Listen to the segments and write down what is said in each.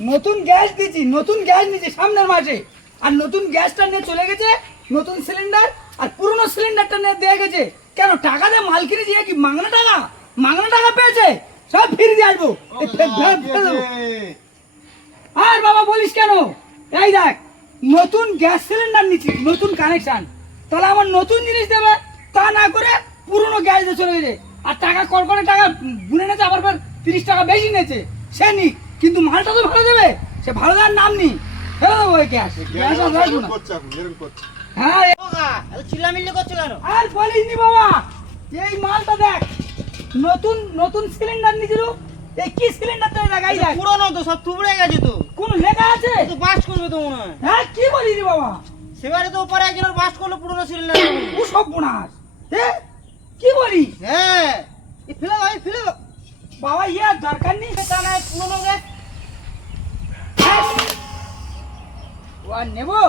নতুন গ্যাস দিয়েছি, নতুন গ্যাস নিয়েছি সামনের মাসে, আর নতুন গ্যাসটা নিয়ে চলে গেছে, নতুন সিলিন্ডার, আর পুরনো সিলিন্ডারটা নিয়ে দিয়ে গেছে। কেন টাকা দিয়ে মাল কিনেছি, কি মাগনা টাকা? মাগনা টাকা পেয়েছে, সব ফিরে দিয়ে আসবো। আর বাবা বলিস কেন? এই দেখ, নতুন গ্যাস সিলিন্ডার নিচ্ছি, নতুন কানেকশন, তাহলে আমার নতুন জিনিস দেবে, তা না করে পুরনো গ্যাস দিয়ে চলে গেছে। আর টাকা করে টাকা গুনে নেছে, আবার 30 টাকা বেশি নিয়েছে, সে নিক, কিন্তু মালটা তো ভালো দেবে। সে ভালো দেওয়ার নাম নি, ফেলে দেবো ওই গ্যাস। হ্যাঁ, চিল্লামিল্লি করছো কেন? আর বলিস নি বাবা, এই মালটা দেখ, নতুন নতুন সিলিন্ডার নিয়েছিল। এই কি সিলিন্ডার তো দেখ, এই দেখ, পুরনো তো, সব তুবড়ে গেছে তো। কোন লেখা আছে? তো বাস্ট করবে তো মনে হয়। হ্যাঁ, কি বলিস রে বাবা? সেবারে তো উপরে একজনের বাস্ট করলো পুরনো সিলিন্ডার। ও সব বোনাস, কি বলিস? হ্যাঁ, এই ফেলে দাও, এই ফেলে দাও। বাবা ইয়ে দরকার নেই, তা না পুরনো গ্যাস। ও আর নেবো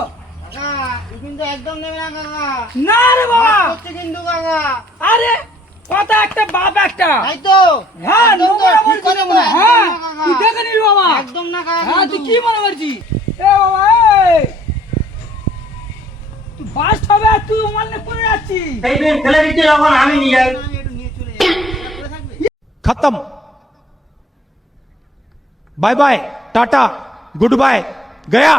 কাকা, এই কিন্তু একদম নেবে না কাকা। না রে বাবা। হচ্ছে কিন্তু কাকা। আরে কথা একটা বাপ একটা। তাই তো। হ্যাঁ, একদম তো, নোংরা ঠিক বলছিস কথা না। বলে, হ্যাঁ, একদম না কাকা। তুই দেখে নিবি বাবা। একদম না কাকা। হ্যাঁ, তুই কিন্তু। কি মনে করছিস? এ বাবা, এই তুই বাস্ট হবে আর তুই ওমান নে করে যাচ্ছিস। আমি একটু নিয়ে চলে যাই। এটা পড়ে থাকবে? खत्म। Bye bye, tata, goodbye, गया।